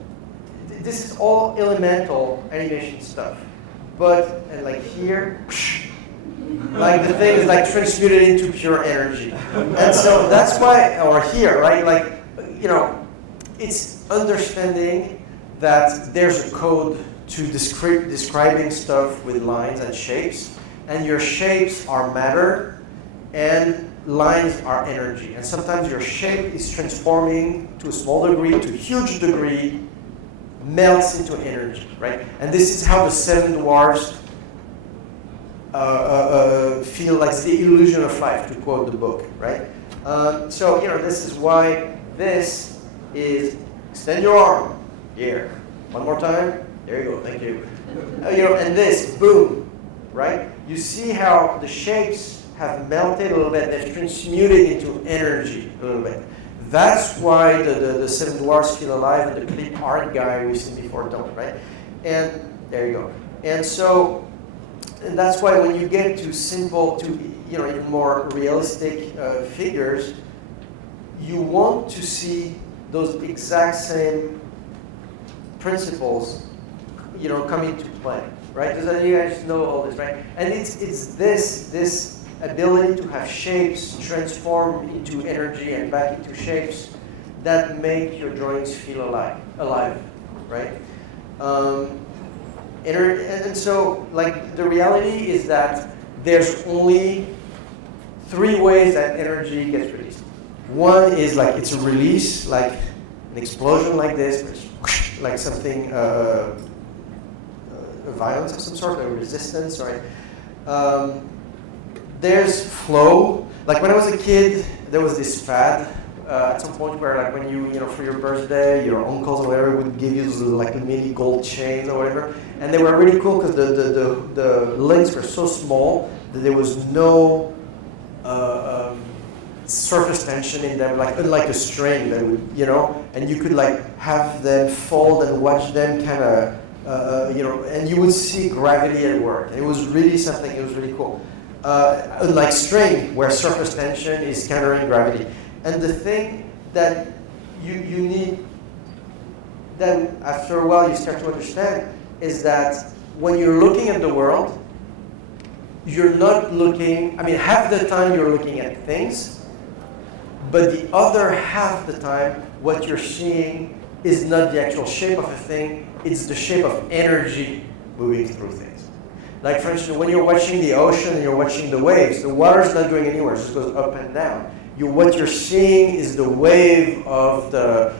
this is all elemental animation stuff. But, and like here, like the thing is like transmuted into pure energy. And so that's why, or here, right? Like, you know, it's understanding that there's a code to describing stuff with lines and shapes, and your shapes are matter, and lines are energy. And sometimes your shape is transforming to a small degree, to a huge degree, melts into energy, right? And this is how the Seven Dwarfs feel like the illusion of life, to quote the book, right? So, you know, this is why this is extend your arm here. One more time. There you go. Thank you. You know, and this, boom, right? You see how the shapes have melted a little bit. They've transmuted into energy a little bit. That's why the Seven Dwarfs feel alive, and the clip art guy we've seen before don't, right? And there you go. And so, and that's why when you get to simple, to, you know, even more realistic figures, you want to see those exact same principles, you know, come into play, right? Because you guys know all this, right? And it's this ability to have shapes transform into energy and back into shapes that make your drawings feel alive, right? And so, like, the reality is that there's only 3 ways that energy gets released. One is like it's a release, like an explosion like this, like something, a violence of some sort, a resistance, right? There's flow. Like when I was a kid, there was this fad at some point where, like, when you know, for your birthday, your uncles or whatever would give you like mini gold chains or whatever, and they were really cool because the links were so small that there was no surface tension in them, like unlike a string that would, you know, and you could like have them fold and watch them kind of, you know, and you would see gravity at work. And it was really something. It was really cool. Unlike string, where surface tension is countering gravity. And the thing that you need, that after a while you start to understand, is that when you're looking at the world, you're not looking, I mean, half the time you're looking at things, but the other half the time, what you're seeing is not the actual shape of a thing, it's the shape of energy moving through things. Like, for instance, when you're watching the ocean and you're watching the waves, the water's not going anywhere, it just goes up and down. What you're seeing is the wave of the,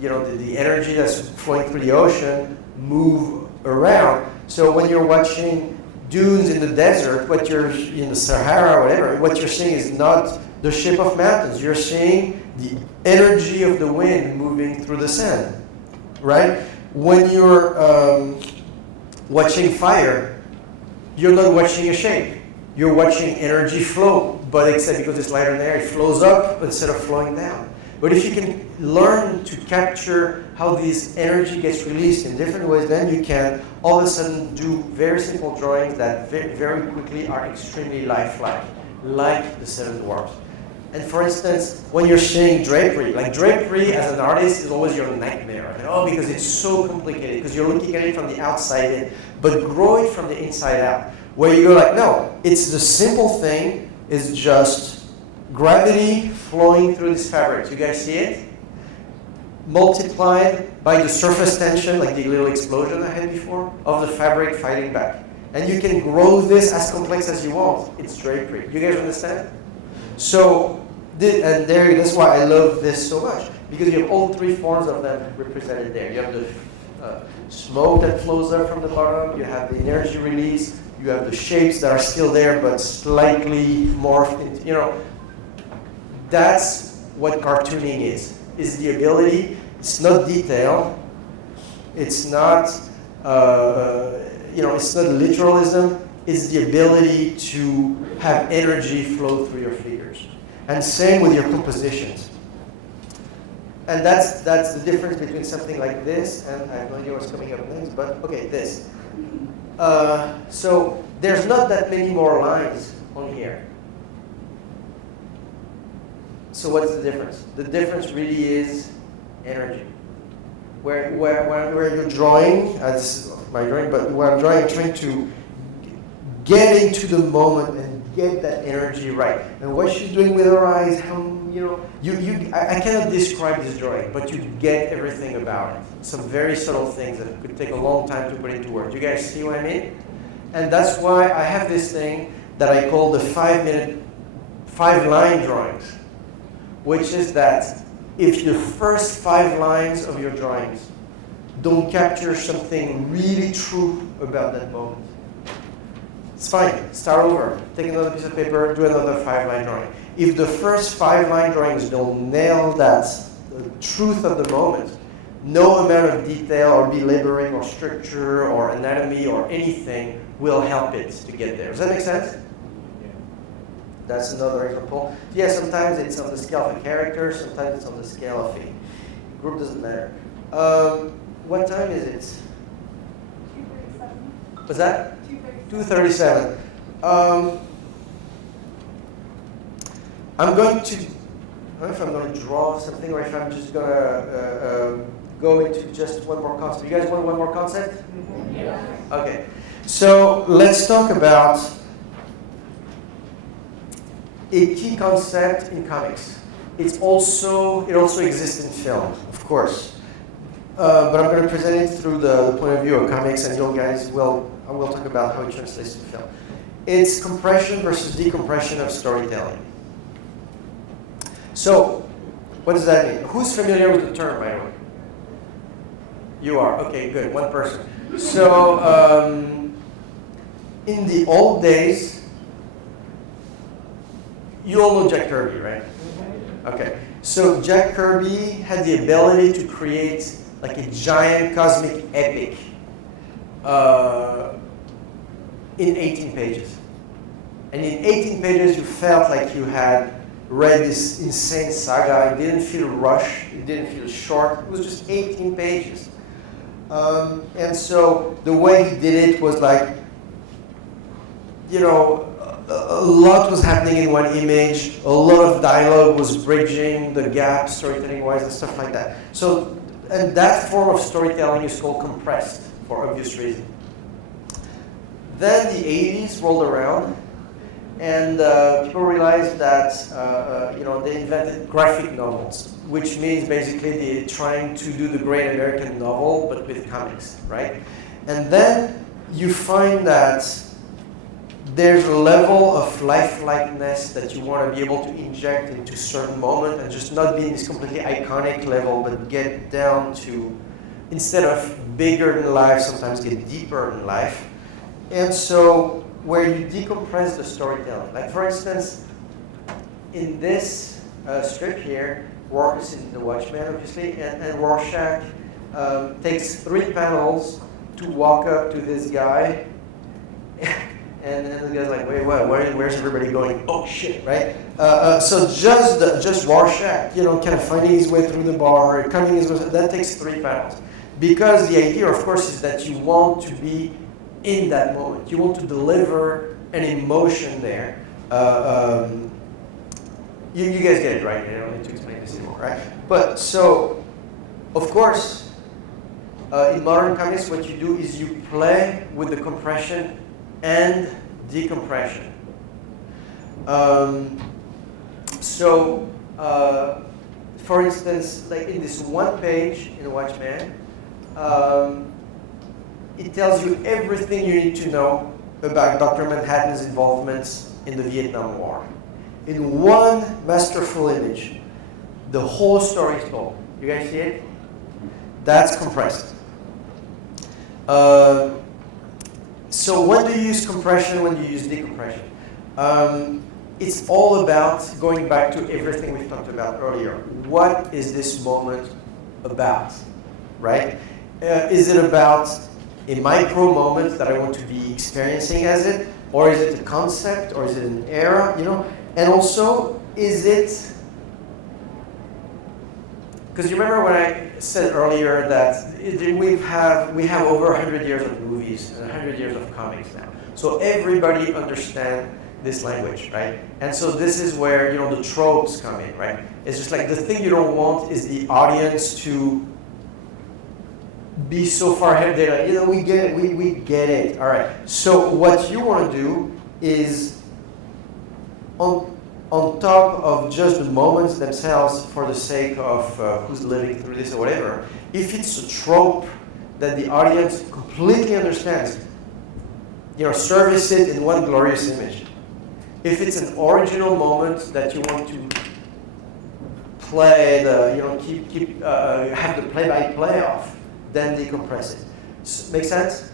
you know, the energy that's flowing through the ocean move around. So when you're watching dunes in the desert, what you're in the Sahara or whatever, what you're seeing is not the shape of mountains. You're seeing the energy of the wind moving through the sand, right? When you're watching fire, you're not watching a shape. You're watching energy flow, but except because it's lighter in the air, it flows up instead of flowing down. But if you can learn to capture how this energy gets released in different ways, then you can all of a sudden do very simple drawings that very quickly are extremely lifelike, like the Seven Dwarfs. And for instance, when you're seeing drapery, like drapery as an artist is always your nightmare. Because it's so complicated, because you're looking at it from the outside in, but grow it from the inside out. Where you go like, no, it's the simple thing is just gravity flowing through this fabric. You guys see it? Multiplied by the surface tension, like the little explosion I had before, of the fabric fighting back. And you can grow this as complex as you want. It's drapery. You guys understand? So, that's why I love this so much, because you have all three forms of them represented there. You have the smoke that flows up from the bottom, you have the energy release, you have the shapes that are still there but slightly morphed into, that's what cartooning is the ability, it's not detail, it's not, it's not literalism, it's the ability to have energy flow through your figures. And same with your compositions. And that's the difference between something like this, and I have no idea what's coming up next, but okay, this. So there's not that many more lines on here. So what's the difference? The difference really is energy. Where you're drawing, this is my drawing, but where I'm drawing, I'm trying to get into the moment and get that energy right. And what she's doing with her eyes, I cannot describe this drawing, but you get everything about it. Some very subtle things that could take a long time to put into words. You guys see what I mean? And that's why I have this thing that I call the 5-minute, 5-line drawings, which is that if the first 5 lines of your drawings don't capture something really true about that moment, it's fine. Start over. Take another piece of paper, do another 5-line drawing. If the first 5-line drawings don't nail that, the truth of the moment, no amount of detail or belaboring or structure or anatomy or anything will help it to get there. Does that make sense? Yeah. That's another example. Yeah, sometimes it's on the scale of a character, sometimes it's on the scale of a group, doesn't matter. What time is it? 2:37. What's that? 2:37. I'm going to, I don't know if I'm going to draw something or if I'm just going to go into just one more concept. You guys want one more concept? Mm-hmm. Yeah. Okay. So let's talk about a key concept in comics. It also exists in film, of course. But I'm going to present it through the point of view of comics, and you guys I will talk about how it translates to film. It's compression versus decompression of storytelling. So, what does that mean? Who's familiar with the term, by the way? You are. Okay, good. One person. So, in the old days, you all know Jack Kirby, right? Okay. So Jack Kirby had the ability to create like a giant cosmic epic in 18 pages. And in 18 pages, you felt like you had read this insane saga. It didn't feel rushed. It didn't feel short. It was just 18 pages. And so the way he did it was like, a lot was happening in one image. A lot of dialogue was bridging the gap, storytelling-wise, and stuff like that. So, and that form of storytelling is called compressed, for obvious reason. Then the 80s rolled around, and people realized that they invented graphic novels, which means basically they're trying to do the great American novel, but with comics, right? And then you find that there's a level of lifelikeness that you want to be able to inject into certain moment and just not be in this completely iconic level, but get down to, instead of bigger than life, sometimes get deeper in life. And so where you decompress the storytelling, like for instance, in this strip here, is in The Watchmen, obviously, and Rorschach takes 3 panels to walk up to this guy. And then the guy's like, wait, what? Where's everybody going? Oh shit, right? So just Rorschach, kind of finding his way through the bar, coming his way, that takes 3 panels. Because the idea, of course, is that you want to be in that moment. You want to deliver an emotion there. You guys get it, right? I don't need to explain this anymore, right? But so, of course, in modern comics, what you do is you play with the compression and decompression. For instance, like in this one page in Watchmen, it tells you everything you need to know about Dr. Manhattan's involvement in the Vietnam War. In one masterful image, the whole story is told. You guys see it? That's compressed. So when do you use compression, when do you use decompression? It's all about going back to everything we talked about earlier. What is this moment about, right? Is it about a micro moment that I want to be experiencing as it? Or is it a concept? Or is it an era? You know? And also, is it... Because you remember when I said earlier that we have over 100 years of movies and 100 years of comics now. So everybody understands this language, right? And so this is where, you know, the tropes come in, right? It's just like the thing you don't want is the audience to be so far ahead. They're like, you know, we get it, we get it. All right. So what you want to do is on top of just the moments themselves for the sake of who's living through this or whatever, if it's a trope that the audience completely understands, you know, service it in one glorious image. If it's an original moment that you want to play, have the play-by-play off, then decompress it. Make sense?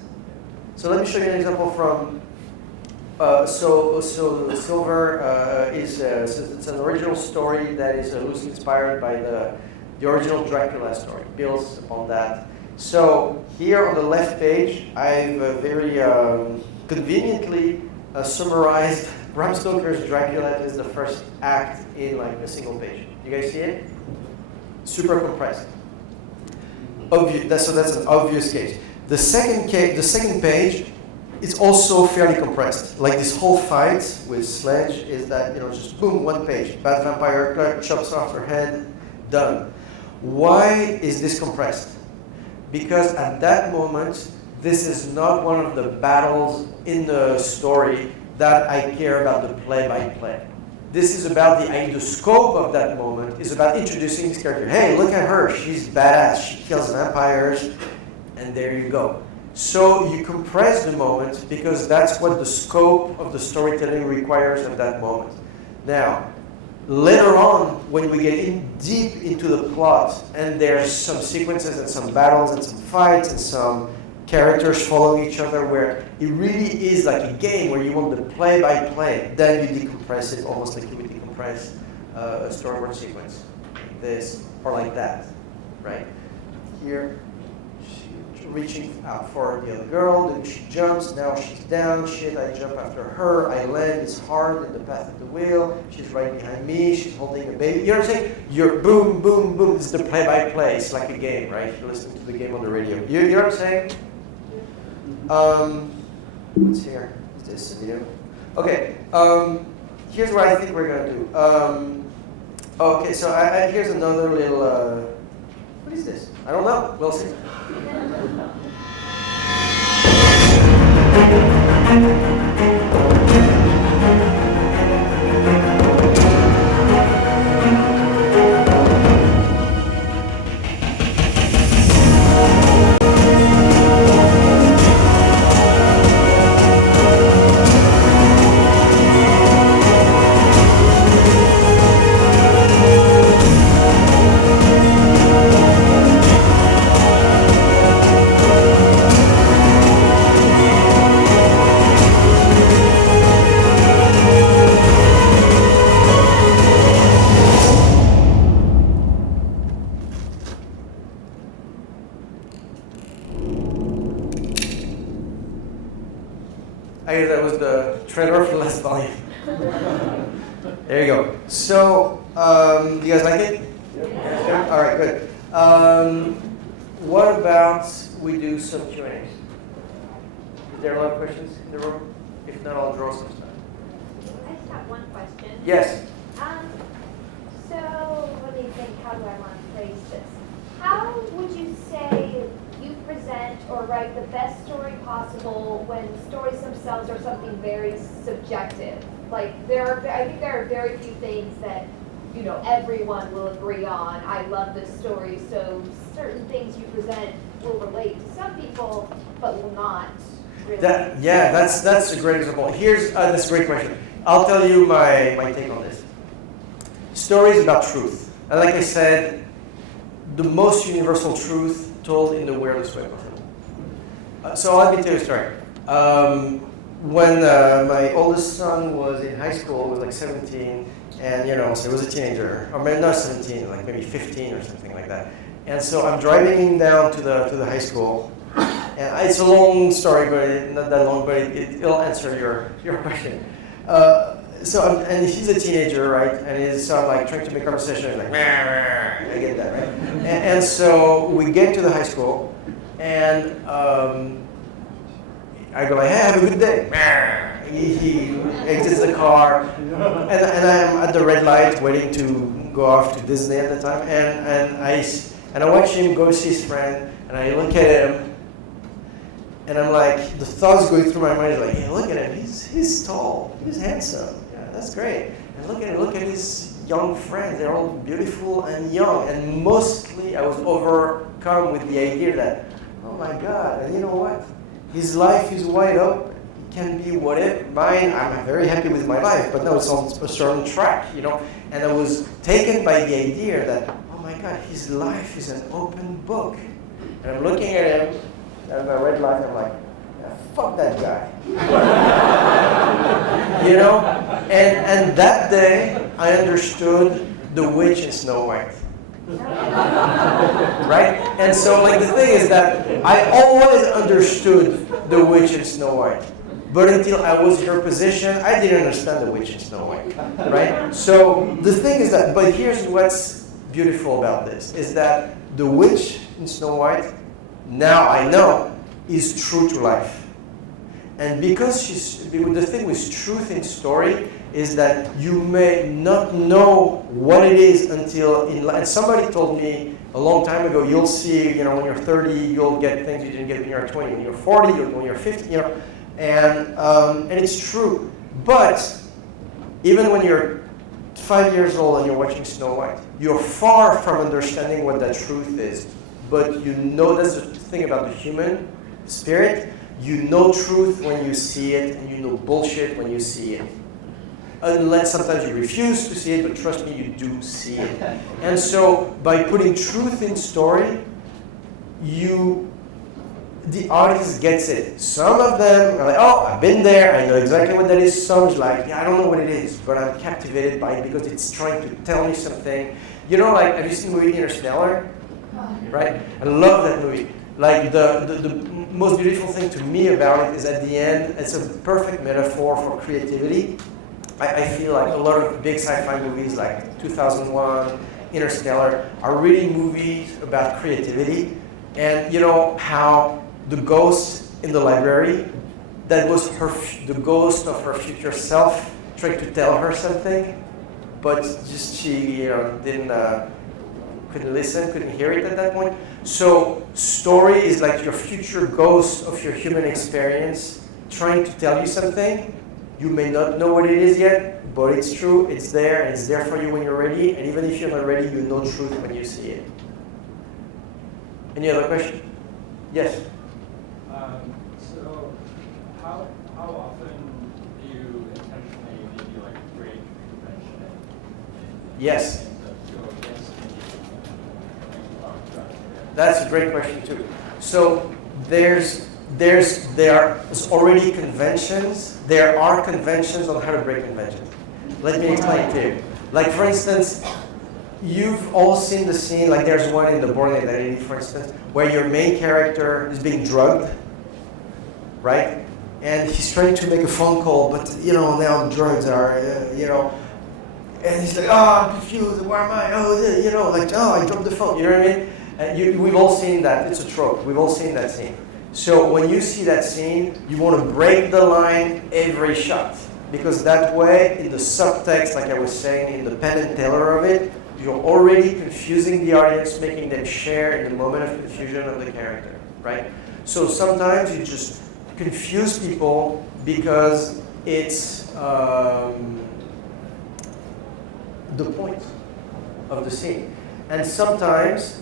So let me show you an example from. So Silver is it's an original story that is loosely inspired by the original Dracula story. Builds upon that. So here on the left page, I've very conveniently summarized Bram Stoker's Dracula as the first act in like a single page. You guys see it? Super compressed. So that's an obvious case. The second page is also fairly compressed. Like this whole fight with Sledge is that, you know, just boom, one page. Bad vampire, Clark chops off her head, done. Why is this compressed? Because at that moment, this is not one of the battles in the story that I care about the play-by-play. This is about the scope of that moment is about introducing this character. Hey, look at her, she's badass, she kills vampires, and there you go. So you compress the moment because that's what the scope of the storytelling requires at that moment. Now, later on, when we get in deep into the plot, and there's some sequences and some battles and some fights and some characters following each other where it really is like a game where you want the play-by-play, then you decompress it almost like you would decompress a storyboard sequence. Like this, or like that, right? Here, she's reaching out for the other girl, then she jumps, now she's down, shit, I jump after her, I land, it's hard in the path of the wheel, she's right behind me, she's holding a baby. You know what I'm saying? You're boom, boom, boom, it's the play-by-play, it's like a game, right? You're listening to the game on the radio. You know what I'm saying? What's here? Is this a video? Okay. Here's what I think we're gonna do. Okay, so here's another little. What is this? I don't know. We'll see. I guess that was the trailer for the last volume. There you go. So, do you guys like it? Yeah. All right, good. What about we do some Q&As? Is there a lot of questions in the room? If not, I'll draw some stuff. I just have one question. Yes. So let me think, how do I want to phrase this? How would you say you present or write the best story possible when stories themselves are something very subjective? Like I think there are very few things that everyone will agree on. I love this story, so certain things you present will relate to some people, but will not really. That's a great example. Here's this great question. I'll tell you my take on this. Stories about truth. And like I said, the most universal truth told in the weirdest way possible. So let me tell you a story. When my oldest son was in high school, he was like 17, and so he was a teenager, or maybe not 17, like maybe 15 or something like that. And so I'm driving him down to the high school, and it's a long story, but not that long, but it'll answer your question. And he's a teenager, right? And so I'm like trying to make conversation. He's like, I get that, right? And so we get to the high school, and I go like, hey, have a good day. He exits the car, and I'm at the red light waiting to go off to Disney at the time, and I watch him go see his friend, and I look at him, and I'm like, the thoughts going through my mind is like, hey, look at him, he's tall, he's handsome, yeah, that's great. And look at his young friends, they're all beautiful and young, and mostly I was overcome with the idea that, oh my God, and you know what? His life is wide open. It can be whatever. Mine, I'm very happy with my life, but now it's on a certain track, And I was taken by the idea that, oh my God, his life is an open book. And I'm looking at him, and my red light, I'm like, fuck that guy. And that day, I understood the witch in Snow White. Right? And so the thing is that I always understood the witch in Snow White. But until I was in her position, I didn't understand the witch in Snow White. Right? So the thing is that, but here's what's beautiful about this, is that the witch in Snow White, now I know, is true to life. And because the thing with truth in story is that you may not know what it is until in life. Somebody told me a long time ago, you'll see, when you're 30, you'll get things you didn't get when you're 20. When you're 40, when you're 50, and it's true. But even when you're 5 years old and you're watching Snow White, you're far from understanding what that truth is. But that's the thing about the human spirit. You know truth when you see it, and you know bullshit when you see it. Unless sometimes you refuse to see it, but trust me, you do see it. And so by putting truth in story, the audience gets it. Some of them are like, oh, I've been there, I know exactly what that is. Some like, yeah, I don't know what it is, but I'm captivated by it because it's trying to tell me something. Have you seen the movie Interstellar? Right? I love that movie. The most beautiful thing to me about it is at the end, it's a perfect metaphor for creativity. I feel like a lot of big sci-fi movies like 2001, Interstellar, are really movies about creativity. And how the ghost in the library, that was the ghost of her future self trying to tell her something, but just she couldn't listen, couldn't hear it at that point. So story is like your future ghost of your human experience trying to tell you something. You may not know what it is yet, but it's true, it's there, and it's there for you when you're ready. And even if you're not ready, you know truth when you see it. Any other question? Yes? So how often do you intentionally maybe break convention? Yes. That's a great question too. So there's already conventions. There are conventions on how to break conventions. Let me explain to you. For instance, you've all seen the scene, there's one in The Born Identity, for instance, where your main character is being drugged, right? And he's trying to make a phone call, but now drugs are, and he's like, oh, I'm confused, where am I? Oh, I dropped the phone, you know what I mean? And we've all seen that, it's a trope, we've all seen that scene. So when you see that scene, you want to break the line every shot, because that way, in the subtext, like I was saying, in the Penn and Teller of it, you're already confusing the audience, making them share in the moment of confusion of the character, right? So sometimes you just confuse people because it's the point of the scene. And sometimes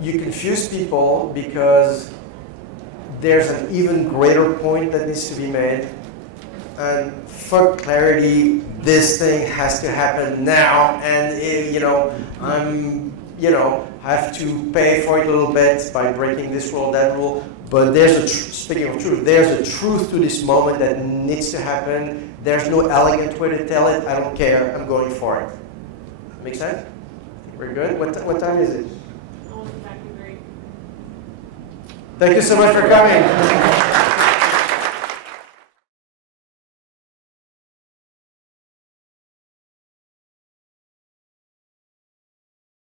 you confuse people because there's an even greater point that needs to be made. And for clarity, this thing has to happen now, and I have to pay for it a little bit by breaking this rule, that rule. But speaking of truth, there's a truth to this moment that needs to happen. There's no elegant way to tell it. I don't care. I'm going for it. Make sense? We're good? What time is it? Almost exactly 3. Thank you so much for coming.